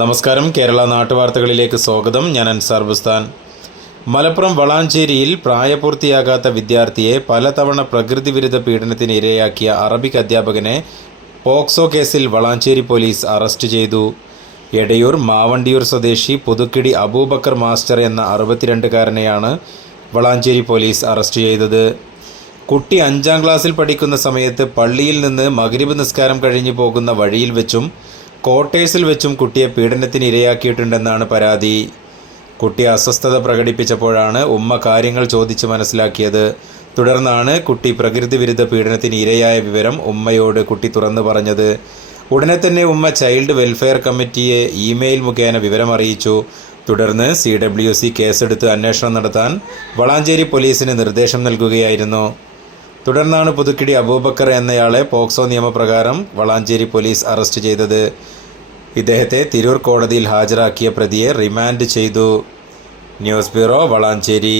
നമസ്കാരം. കേരള നാട്ടുവാർത്തകളിലേക്ക് സ്വാഗതം. ഞാൻ അൻസാർ ബുസ്താൻ. മലപ്പുറം വളാഞ്ചേരിയിൽ പ്രായപൂർത്തിയാകാത്ത വിദ്യാർത്ഥിയെ പലതവണ പ്രകൃതിവിരുദ്ധ പീഡനത്തിന് ഇരയാക്കിയ അറബിക് അധ്യാപകനെ പോക്സോ കേസിൽ വളാഞ്ചേരി പോലീസ് അറസ്റ്റ് ചെയ്തു. എടയൂർ മാവണ്ടിയൂർ സ്വദേശി പുതുക്കിടി അബൂബക്കർ മാസ്റ്റർ എന്ന 62-കാരനെയാണ് വളാഞ്ചേരി പോലീസ് അറസ്റ്റ് ചെയ്തത്. കുട്ടി 5ാം ക്ലാസ്സിൽ പഠിക്കുന്ന സമയത്ത് പള്ളിയിൽ നിന്ന് മഗ്രിബ് നിസ്കാരം കഴിഞ്ഞു പോകുന്ന വഴിയിൽ വെച്ചും ക്വാർട്ടേഴ്സിൽ വെച്ചും കുട്ടിയെ പീഡനത്തിന് ഇരയാക്കിയിട്ടുണ്ടെന്നാണ് പരാതി. കുട്ടി അസ്വസ്ഥത പ്രകടിപ്പിച്ചപ്പോഴാണ് ഉമ്മ കാര്യങ്ങൾ ചോദിച്ച് മനസ്സിലാക്കിയത്. തുടർന്നാണ് കുട്ടി പ്രകൃതിവിരുദ്ധ പീഡനത്തിന് ഇരയായ വിവരം ഉമ്മയോട് കുട്ടി തുറന്നു പറഞ്ഞത്. ഉടനെ തന്നെ ഉമ്മ ചൈൽഡ് വെൽഫെയർ കമ്മിറ്റിയെ ഇമെയിൽ മുഖേന വിവരം അറിയിച്ചു. തുടർന്ന് CWC കേസെടുത്ത് അന്വേഷണം നടത്താൻ വളാഞ്ചേരി പോലീസിന് നിർദ്ദേശം നൽകുകയായിരുന്നു. തുടർന്നാണ് പുതുക്കിടി അബൂബക്കർ എന്നയാളെ പോക്സോ നിയമപ്രകാരം വളാഞ്ചേരി പോലീസ് അറസ്റ്റ് ചെയ്തത്. ഇദ്ദേഹത്തെ തിരൂർ കോടതിയിൽ ഹാജരാക്കിയ പ്രതിയെ റിമാൻഡ് ചെയ്തു. News bureau, Valanchery.